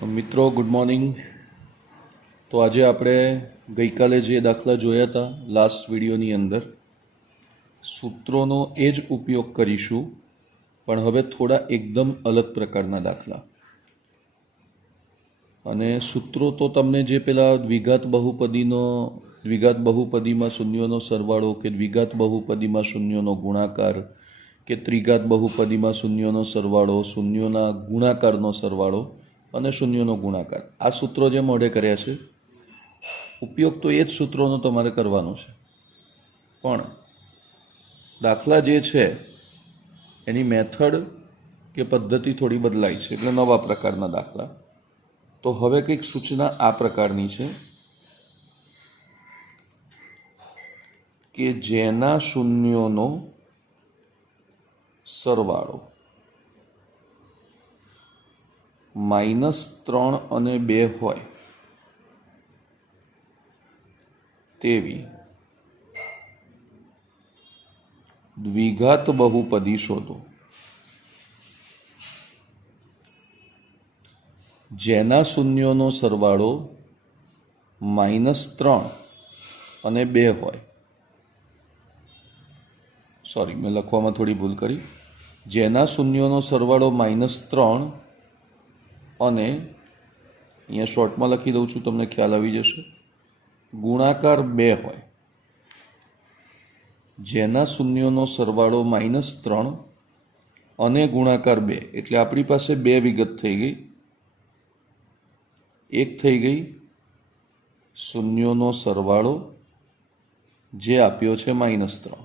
મિત્રો good morning. તો આજે આપણે ગઈકાલે જે દાખલા જોયા હતા લાસ્ટ વિડીયોની અંદર સૂત્રોનો એ જ ઉપયોગ કરીશું, પણ હવે થોડા એકદમ અલગ પ્રકારના દાખલા। અને સૂત્રો તો તમને જે પેલા દ્વિઘાત બહુપદીમાં શૂન્યોનો સરવાળો કે દ્વિઘાત બહુપદીમાં શૂન્યોનો ગુણાકાર કે ત્રિઘાત બહુપદીમાં શૂન્યોનો સરવાળો, શૂન્યોના ગુણાકારનો સરવાળો અને શૂન્યોનો ગુણાકાર, આ સૂત્રો જે મોઢે કર્યા છે ઉપયોગ તો એ જ સૂત્રોનો તમારે કરવાનો છે, પણ દાખલા જે છે એની મેથડ કે પદ્ધતિ થોડી બદલાઈ છે, એટલે નવા પ્રકારના દાખલા। તો હવે કંઈક સૂચના આ પ્રકારની છે કે જેના શૂન્યોનો સરવાળો -3 અને 2 હોય તેવી દ્વિઘાત બહુપદી શોધો। જેના શૂન્યોનો સરવાળો -3 અને 2 હોય, સોરી મેં લખવામાં થોડી ભૂલ કરી। જેના શૂન્યોનો સરવાળો -3 અને અહીંયા શોર્ટમાં લખી દઉં છું, તમને ખ્યાલ આવી જશે, ગુણાકાર 2 હોય। જેના શૂન્યોનો સરવાળો -3 અને ગુણાકાર 2, એટલે આપણી પાસે બે વિગત થઈ ગઈ। એક થઈ ગઈ શૂન્યોનો સરવાળો જે આપ્યો છે -3,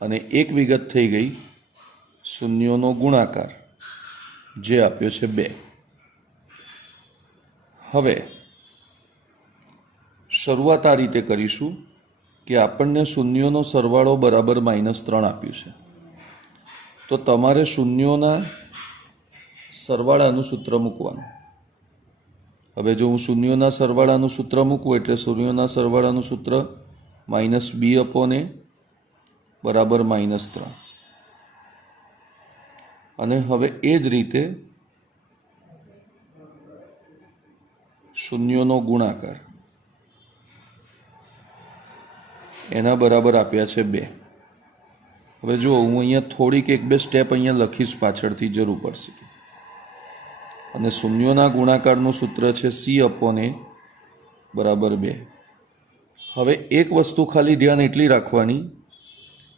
અને એક વિગત થઈ ગઈ શૂન્યોનો ગુણાકાર જે આપ્યો છે 2। હવે શરૂઆત આ રીતે કરીશું કે આપણને શૂન્યોનો સરવાળો બરાબર -3 આપ્યું છે, તો તમારે શૂન્યોના સરવાળાનું સૂત્ર મૂકવાનું। હવે જો હું શૂન્યોના સરવાળાનું સૂત્ર મૂકું એટલે શૂન્યોના સરવાળાનું સૂત્ર -b/a બરાબર -3, અને હવે એ જ રીતે શૂન્યોનો ગુણાકાર એના બરાબર આપ્યા છે 2। હવે જો હું અહીંયા થોડીક 1-2 સ્ટેપ અહીંયા લખીશ, પાછળથી જરૂર પડશે। અને શૂન્યોના ગુણાકારનું સૂત્ર છે c/a બરાબર 2। હવે એક વસ્તુ ખાલી ધ્યાન એટલી રાખવાની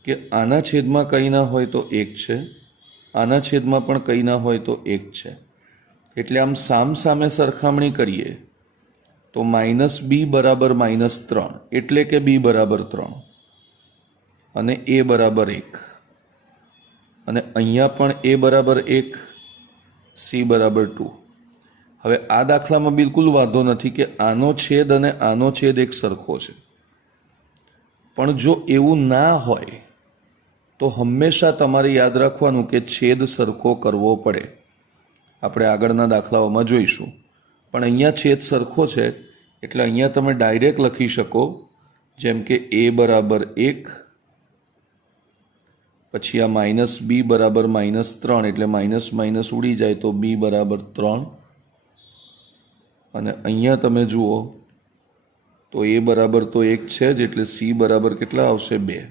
કે આના છેદમાં કંઈ ના હોય તો 1 છે, આના છેદમાં પણ કંઈ ના હોય તો 1 છે, એટલે આમ સામે સરખામણી કરીએ તો -b બરાબર -3 એટલે કે b બરાબર 3 અને a બરાબર 1, અને અહીંયા પણ a બરાબર 1, c બરાબર 2। હવે આ દાખલામાં બિલકુલ વાંધો નથી કે આનો છેદ અને આનો છેદ એક સરખો છે, પણ જો એવું ના હોય તો હંમેશા તમારે યાદ રાખવાનું કે છેદ સરખો કરવો પડે। આપણે આગળના દાખલાઓમાં જોઈશું, પણ અહીંયા છેદ સરખો છે એટલે અહીંયા તમે ડાયરેક્ટ લખી શકો, જેમ કે a બરાબર 1, પછી આ -b બરાબર -3 એટલે માઇનસ ઉડી જાય તો b બરાબર 3, અને અહીંયા તમે જુઓ તો a બરાબર તો 1 છે જ, એટલે c બરાબર કેટલા આવશે 2।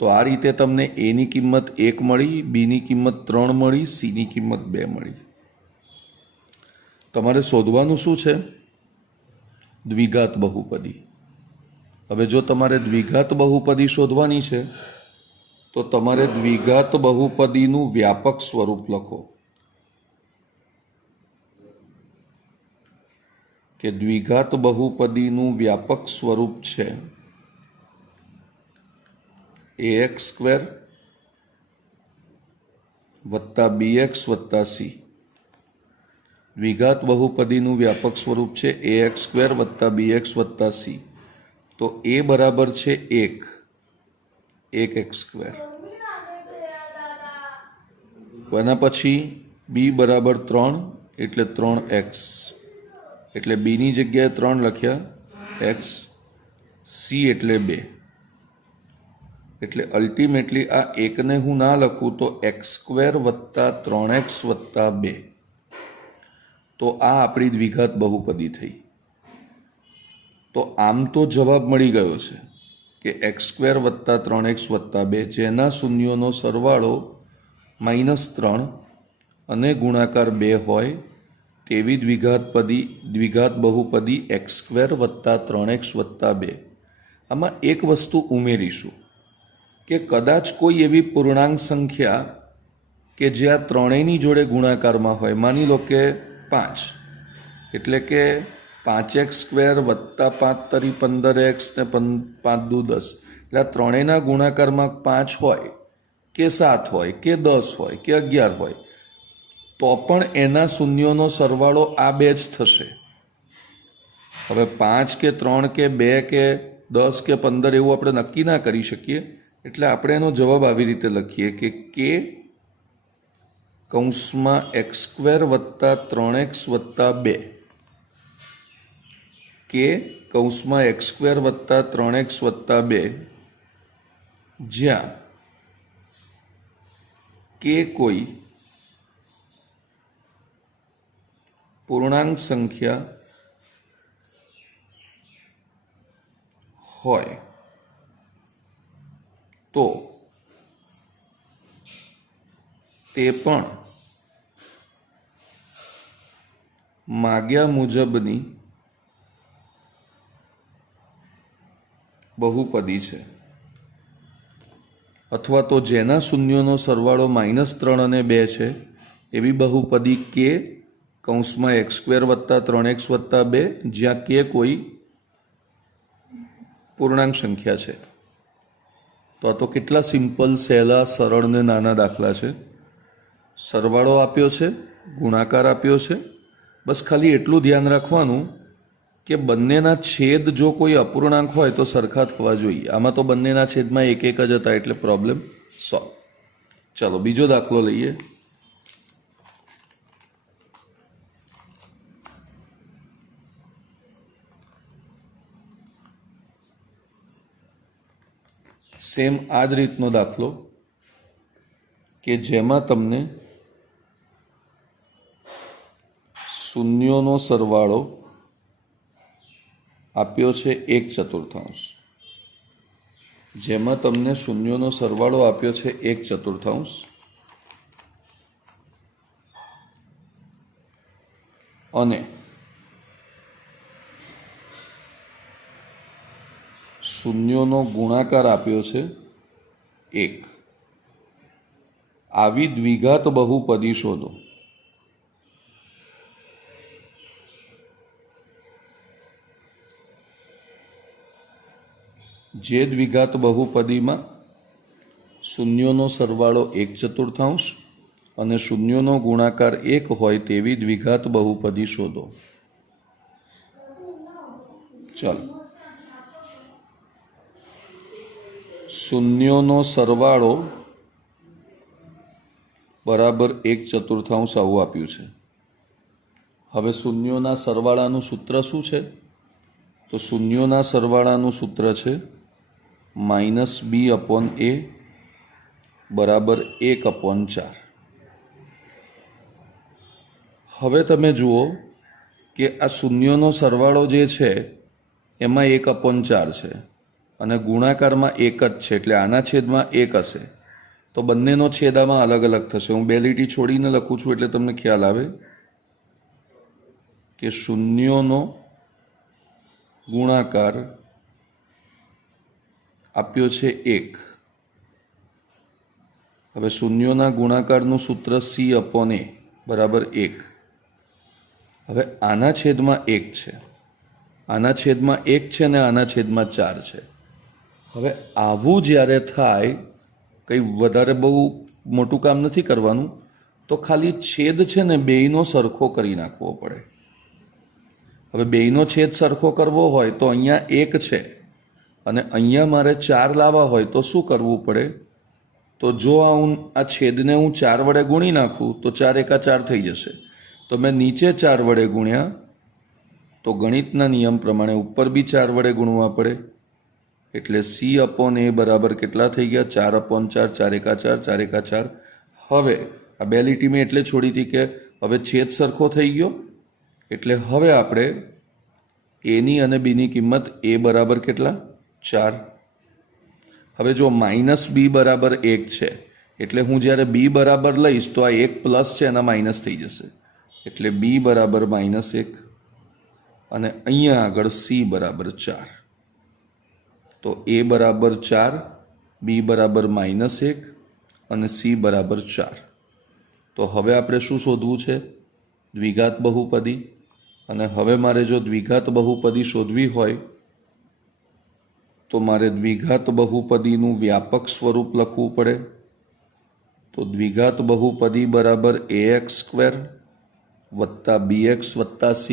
તો આ રીતે તમને a ની કિંમત 1 મળી, b ની કિંમત 3 મળી, c ની કિંમત 2 મળી। તમારે શોધવાનું શું છે? દ્વિઘાત બહુપદી। હવે જો તમારે દ્વિઘાત બહુપદી શોધવાની છે તો તમારે દ્વિઘાત બહુપદીનું વ્યાપક સ્વરૂપ લખો કે દ્વિઘાત બહુપદીનું વ્યાપક સ્વરૂપ છે ax² + bx + c। દ્વિઘાત બહુપદીનું વ્યાપક સ્વરૂપ છે ax² + bx + c। તો a બરાબર છે 1x², એના પછી b બરાબર 3 એટલે 3x, એટલે b ની જગ્યાએ 3 લખ્યા, x, c એટલે 2, એટલે અલ્ટિમેટલી આ એકને હું ના લખું તો x² વત્તા 3x વત્તા 2, તો આ આપણી દ્વિઘાત બહુપદી થઈ. તો આમ તો જવાબ મળી ગયો છે કે x² વત્તા 3x વત્તા 2 જેના શૂન્યોનો સરવાળો -3 અને ગુણાકાર 2 હોય તેવી દ્વિઘાત બહુપદી x² વત્તા 3x વત્તા 2. આમાં એક વસ્તુ ઉમેરીશું કે કદાચ કોઈ એવી પૂર્ણાંક સંખ્યા કે જે આ ત્રણેયની જોડે ગુણાકારમાં હોય, માની લો કે 5, એટલે કે 5x² વત્તા 5 તરી 15x ને 5 દુ 10, એટલે આ ત્રણેયના ગુણાકારમાં 5 હોય કે 7 હોય કે 10 હોય કે 11 હોય તો પણ એના શૂન્યોનો સરવાળો આ બે જ થશે. હવે 5 કે 3 કે 2 કે 10 કે 15 એવું આપણે નક્કી ના કરી શકીએ, એટલે આપણે એનો જવાબ આવી રીતે લખીએ કે k કૌંસમાં x² વત્તા 3x વત્તા 2, k કૌંસમાં x² વત્તા 3x વત્તા 2, જ્યાં k કોઈ પૂર્ણાંક સંખ્યા હોય તો તે પણ માગ્યા મુજબની બહુપદી છે, અથવા તો જેના શૂન્યોનો સરવાળો -3 અને 2 છે એવી બહુપદી k કૌંસમાં x² વત્તા 3x વત્તા 2, જ્યાં k કોઈ પૂર્ણાંક સંખ્યા છે. તો આ તો કેટલા સિમ્પલ, સહેલા, સરળ ને નાના દાખલા છે. સરવાળો આપ્યો છે, ગુણાકાર આપ્યો છે, બસ ખાલી એટલું ધ્યાન રાખવાનું કે બંનેના છેદ જો કોઈ અપૂર્ણાંક હોય તો સરખા થવા જોઈએ. આમાં તો બંનેના છેદમાં 1 1 જ હતા એટલે પ્રોબ્લેમ સોલ્વ. ચાલો બીજો દાખલો લઈએ. સેમ આ જ રીતનો દાખલો કે જેમાં તમને શૂન્યોનો સરવાળો આપ્યો છે 1/4, જેમાં તમને શૂન્યોનો સરવાળો આપ્યો છે 1/4 અને શૂન્યોનો ગુણાકાર આપ્યો છે 1. આવી દ્વિઘાત બહુપદી શોધો. જે દ્વિઘાત બહુપદીમાં શૂન્યોનો સરવાળો 1/4 અને શૂન્યોનો ગુણાકાર 1 હોય તેવી દ્વિઘાત બહુપદી શોધો. ચાલો, શૂન્યોનો સરવાળો બરાબર 1/4 આવું આપ્યું છે. હવે શૂન્યોના સરવાળાનું સૂત્ર શું છે? તો શૂન્યોના સરવાળાનું સૂત્ર છે -b/a બરાબર 1/4. હવે તમે જુઓ કે આ શૂન્યોનો સરવાળો જે છે એમાં 1/4 છે અને ગુણાકારમાં 1 જ છે, એટલે આના છેદમાં 1 હશે. તો બંનેનો છેદ આમાં અલગ અલગ થશે. હું 2 લીટી છોડીને લખું છું એટલે તમને ખ્યાલ આવે કે શૂન્યોનો ગુણાકાર આપ્યો છે 1. હવે શૂન્યોના ગુણાકારનું સૂત્ર c/a બરાબર 1. હવે આના છેદમાં 1 છે, આના છેદમાં 1 છે ને આના છેદમાં 4 છે. હવે આવું જ્યારે થાય, કંઈ વધારે બહુ મોટું કામ નથી કરવાનું, તો ખાલી છેદ છે ને બેયનો સરખો કરી નાખવો પડે. હવે બેયનો છેદ સરખો કરવો હોય તો અહીંયા 1 છે અને અહીંયા મારે 4 લાવવા હોય તો શું કરવું પડે? તો જો આ છેદને હું 4 વડે ગુણી નાખું તો 4 એકા 4 થઈ જશે. તો મેં નીચે 4 વડે ગુણ્યા, તો ગણિતના નિયમ પ્રમાણે ઉપર બી 4 વડે ગુણવા પડે, એટલે સી અપોન એ બરાબર કેટલા થઈ ગયા? 4/4, 4 એકા 4, 4 એકા 4. હવે આ બે લીટી મેં એટલે છોડી હતી કે હવે છેદ સરખો થઈ ગયો, એટલે હવે આપણે એની અને બીની કિંમત એ બરાબર કેટલા? 4. હવે જો માઇનસ બી બરાબર 1 છે, એટલે હું જ્યારે બી બરાબર લઈશ તો આ 1 પ્લસ છે એના માઇનસ થઈ જશે, એટલે બી બરાબર -1. અને અહીંયા આગળ સી બરાબર 4. તો એ બરાબર 4, બી બરાબર -1 અને સી બરાબર 4. તો હવે આપણે શું શોધવું છે? દ્વિઘાત બહુપદી. અને હવે મારે જો દ્વિઘાત બહુપદી શોધવી હોય તો મારે દ્વિઘાત બહુપદીનું વ્યાપક સ્વરૂપ લખવું પડે. તો દ્વિઘાત બહુપદી બરાબર ax² વત્તા bx વત્તા c.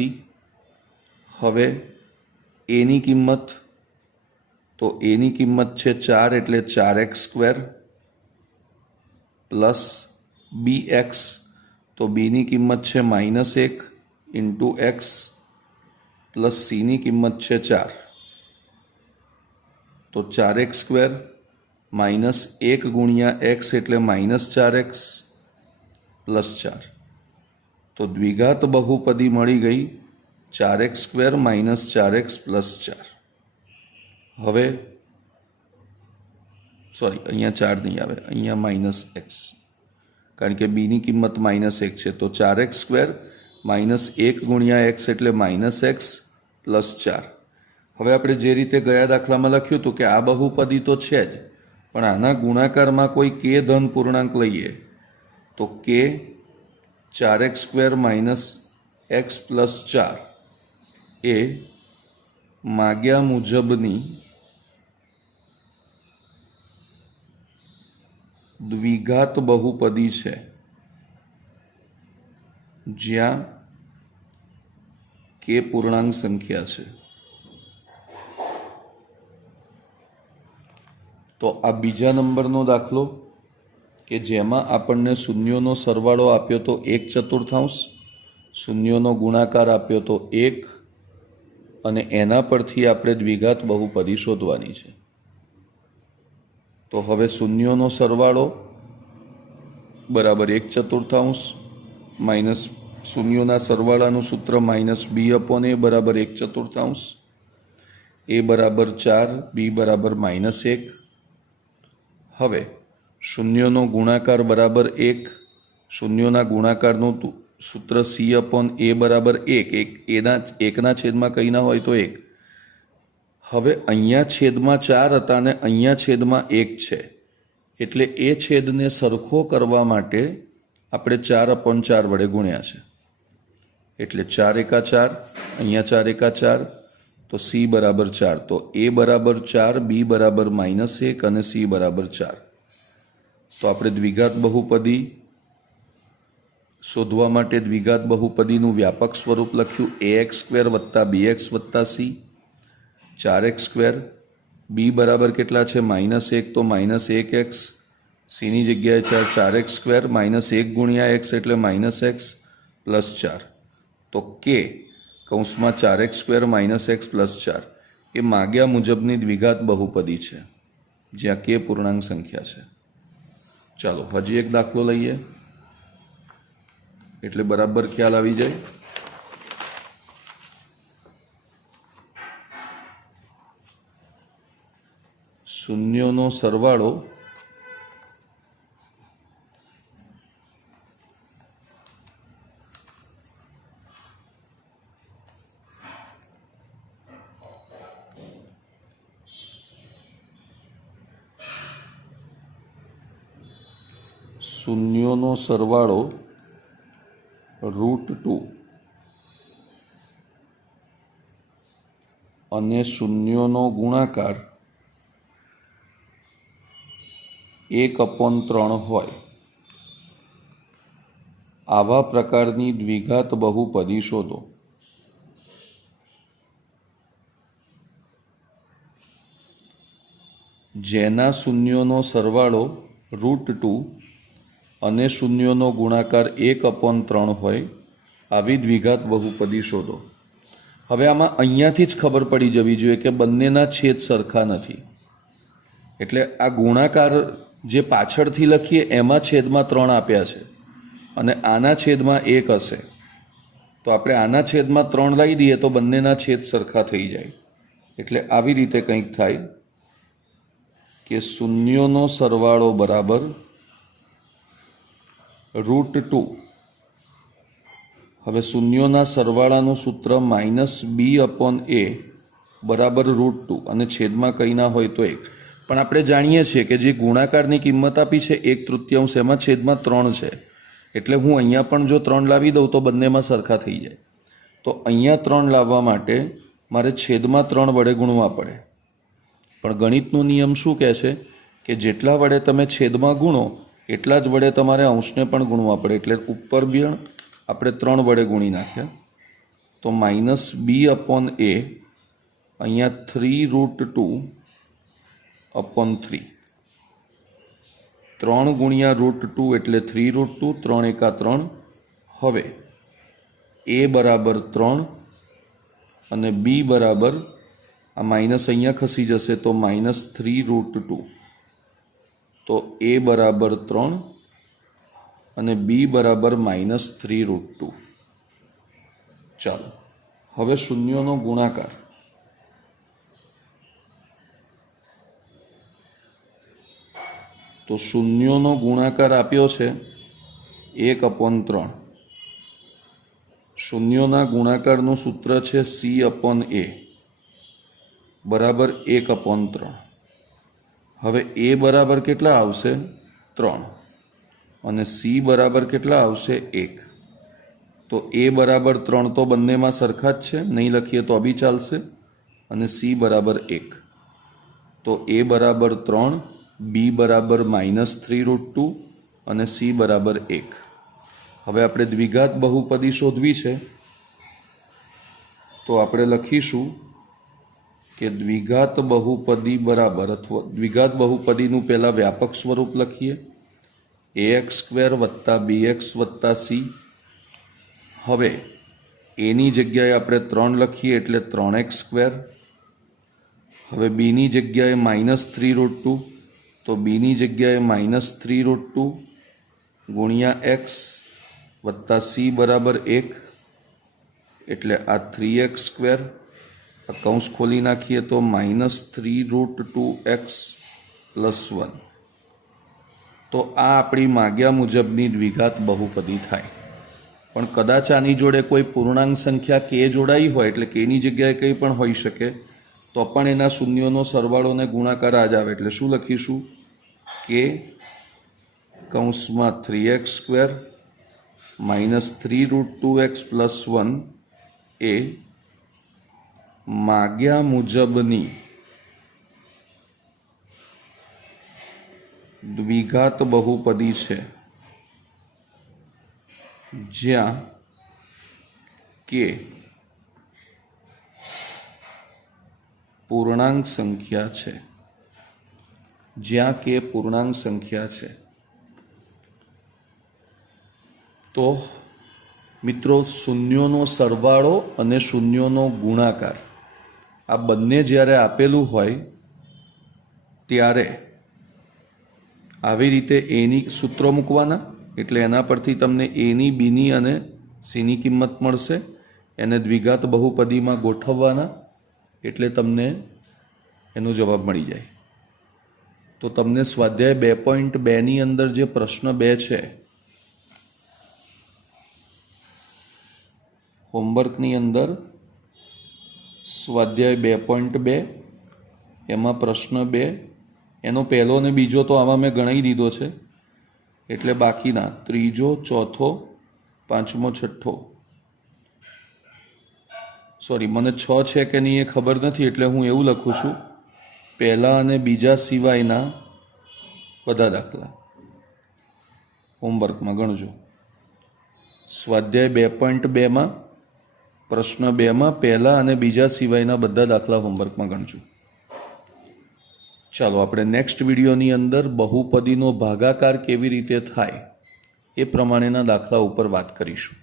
હવે એની કિંમત, તો એની કિંમત છે 4 એટલે 4x² પ્લસ bx, તો બીની કિંમત છે -1 ઇન્ટુ x પ્લસ સીની કિંમત છે 4. તો 4x² -1 ગુણ્યા x એટલે -4x પ્લસ 4. તો દ્વિઘાત બહુપદી મળી ગઈ 4x² -4x પ્લસ 4. હવે સોરી, અહીંયા 4 નહીં આવે, અહીંયા -x, કારણ કે બીની કિંમત -1 છે. તો 4x² -1 ગુણ્યા x એટલે -x પ્લસ 4. હવે આપણે જે રીતે ગયા દાખલામાં લખ્યું હતું કે આ બહુપદી તો છે જ, પણ આના ગુણાકારમાં કોઈ કે ધન પૂર્ણાંક લઈએ તો કે 4x² -x પ્લસ 4 એ માગ્યા મુજબની દ્વિઘાત બહુપદી છે, જ્યાં કે પૂર્ણાંક સંખ્યા છે. તો આ બીજા નંબરનો દાખલો કે જેમાં આપણને શૂન્યોનો સરવાળો આપ્યો તો 1/4, શૂન્યોનો ગુણાકાર આપ્યો તો 1, અને એના પરથી આપણે દ્વિઘાત બહુપદી શોધવાની છે. તો હવે શૂન્યોનો સરવાળો બરાબર 1/4 માઇનસ શૂન્યોના સરવાળાનું સૂત્ર -b/a બરાબર 1/4, a બરાબર 4, b બરાબર -1. હવે શૂન્યોનો ગુણાકાર બરાબર 1, શૂન્યોના ગુણાકારનું સૂત્ર c/a બરાબર 1, એકના છેદમાં કંઈ ના હોય તો 1. હવે અહીંયા છેદમાં 4 હતા અને અહીંયા છેદમાં 1 છે, એટલે એ છેદને સરખો કરવા માટે આપણે 4/4 વડે ગુણ્યા છે. એટલે 4 એકા 4, અહીંયા 4 એકા 4, તો સી બરાબર 4. તો એ બરાબર 4, બી બરાબર -1 અને સી બરાબર 4. તો આપણે દ્વિઘાત બહુપદી શોધવા માટે દ્વિઘાત બહુપદીનું વ્યાપક સ્વરૂપ લખ્યું ax² વત્તા bx વત્તા c. 4x², બી બરાબર કેટલા છે? -1, તો -1x, સીની જગ્યાએ 4x² -1 ગુણ્યા x એટલે -x પ્લસ 4. તો કે કૌંસમાં 4x² -x પ્લસ 4 એ માગ્યા મુજબની દ્વિઘાત બહુપદી છે, જ્યાં કે પૂર્ણાંક સંખ્યા છે. ચાલો હજી એક દાખલો લઈએ એટલે બરાબર ખ્યાલ આવી જાય. શૂન્યોનો સરવાળો √2 અને શૂન્યોનો ગુણાકાર 1/3 હોય આવા પ્રકારની દ્વિઘાત બહુપદી શોધો. જેના શૂન્યોનો સરવાળો √2 અને શૂન્યોનો ગુણાકાર 1/3 હોય આવી દ્વિઘાત બહુપદી શોધો. હવે આમાં અહીંયાથી જ ખબર પડી જવી જોઈએ કે બંનેના છેદ સરખા નથી. એટલે આ ગુણાકાર જે પાછળથી લખીએ એમાં છેદમાં 3 આપ્યા છે અને આના છેદમાં 1 હશે, તો આપણે આના છેદમાં 3 લાવી દઈએ તો બંનેના છેદ સરખા થઈ જાય. એટલે આવી રીતે કંઈક થાય કે શૂન્યોનો સરવાળો બરાબર √2. હવે શૂન્યોના સરવાળાનું સૂત્ર -b/a બરાબર √2 અને છેદમાં કંઈ ના હોય તો 1. પણ આપણે જાણીએ છીએ કે જે ગુણાકારની કિંમત આપી છે 1/3, એમાં છેદમાં 3 છે. એટલે હું અહીંયા પણ જો 3 લાવી દઉં તો બંનેમાં સરખા થઈ જાય. તો અહીંયા 3 લાવવા માટે મારે છેદમાં 3 વડે ગુણવા પડે. પણ ગણિતનો નિયમ શું કહે છે કે જેટલા વડે તમે છેદમાં ગુણો એટલા જ વડે તમારે અંશને પણ ગુણવા પડે. એટલે ઉપર પણ આપણે 3 વડે ગુણી નાખ્યા. તો -b/a અહીંયા 3√2/3. 3 ગુણ્યા √2 એટલે 3√2, 3 એકા 3. હવે a બરાબર 3 અને b બરાબર, આ માઇનસ અહીંયા ખસી જશે તો -3√2. તો a બરાબર 3 અને b બરાબર -3√2. ચાલો હવે શૂન્યોનો ગુણાકાર. તો શૂન્યોનો ગુણાકાર આપ્યો છે 1/3. શૂન્યોના ગુણાકારનું સૂત્ર છે c/a બરાબર 1/3. હવે a બરાબર કેટલા આવશે? 3 અને c બરાબર કેટલા આવશે? 1. તો a બરાબર 3 તો બંનેમાં સરખા જ છે, નહીં લખીએ તો બી ચાલશે, અને c બરાબર 1. તો a બરાબર 3, b બરાબર -3√2 અને c બરાબર 1. હવે આપણે દ્વિઘાત બહુપદી શોધવી છે, તો આપણે લખીશું કે દ્વિઘાત બહુપદી બરાબર, અથવા દ્વિઘાત બહુપદીનું પહેલાં વ્યાપક સ્વરૂપ લખીએ, ax² + bx + c. હવે એની જગ્યાએ આપણે 3 લખીએ એટલે 3x². હવે બીની જગ્યાએ -3√2, તો બીની જગ્યાએ -3√2 ગુણ્યા x + c બરાબર 1, એટલે આ 3x². આ કૌંસ ખોલી નાખીએ તો -3√2x + 1. તો આ આપણી માગ્યા મુજબની દ્વિઘાત બહુપદી થાય. પણ કદાચ આની જોડે કોઈ પૂર્ણાંક સંખ્યા k જોડાઈ હોય, એટલે kની જગ્યાએ કંઈ પણ હોઈ શકે, તો પણ એના શૂન્યોનો સરવાળો ને ગુણાકાર આ જ આવે. એટલે શું લખીશું? k કૌંસમાં 3x² -3√2x + 1 એ માગ્યા મુજબની દ્વિઘાત બહુપદી છે, જ્યાં k પૂર્ણાંક સંખ્યા છે. જ્યાં k પૂર્ણાંક સંખ્યા છે. તો મિત્રો, શૂન્યોનો સરવાળો અને શૂન્યોનો ગુણાકાર આ બંને જ્યારે આપેલું હોય ત્યારે આવી રીતે એની સૂત્રો મૂકવાના. એટલે એના પરથી તમને એની, બીની અને સીની કિંમત મળશે. એને દ્વિઘાત બહુપદીમાં ગોઠવવાના, એટલે તમને એનો જવાબ મળી જાય. તો તમને સ્વાધ્યાય 2.2ની અંદર જે પ્રશ્ન 2 છે, હોમવર્કની અંદર સ્વાધ્યાય 2.2, એમાં પ્રશ્ન 2, એનો પહેલો અને બીજો તો આમાં મેં ગણાવી દીધો છે. એટલે બાકીના ત્રીજો, ચોથો, પાંચમો, છઠ્ઠો, સોરી, મને 6 છે કે નહીં એ ખબર નથી, એટલે હું એવું લખું છું, પહેલા અને બીજા સિવાયના બધા દાખલા હોમવર્કમાં ગણજો. સ્વાધ્યાય 2.2માં પ્રશ્ન 2માં પહેલા અને બીજા સિવાયના બધા દાખલા હોમવર્કમાં ગણજો. ચાલો આપણે નેક્સ્ટ વિડીયોની અંદર બહુપદીનો ભાગાકાર કેવી રીતે થાય એ પ્રમાણેના દાખલા ઉપર વાત કરીશું.